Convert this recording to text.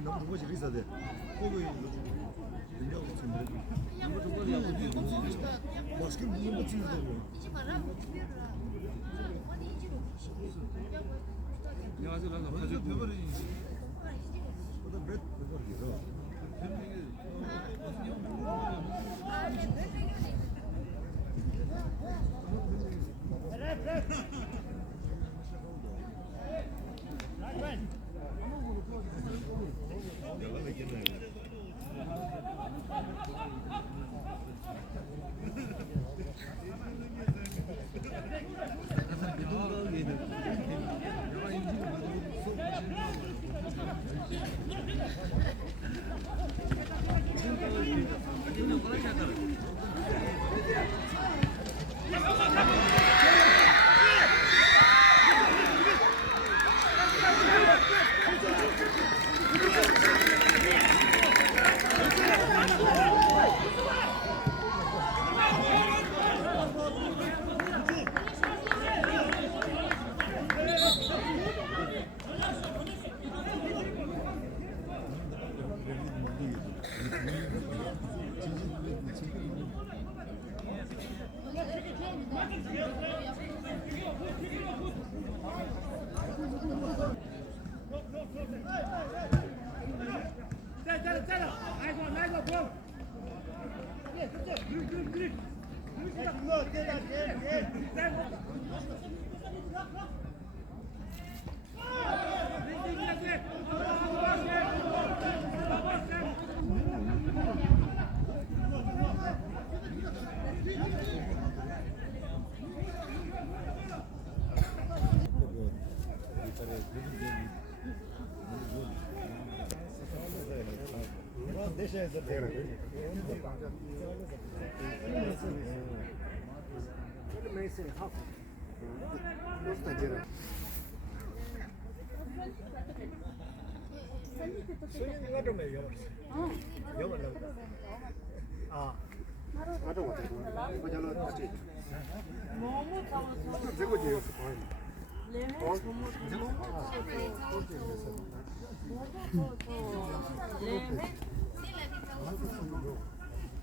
너무 좋은 것이 있어야 돼. 고기 된장하고 좀 맛있게 먹는 거 찍는다고. 안녕하세요. 나도 가지고 배버리지. 그다음 몇 배버리죠. 내가 내겠네. 내셔야죠. 수영이가 좀 해요. 영어는 아, 맞아 맞아. 그냥 같이. 너무 작아서 저거지. 레몬 너무 레몬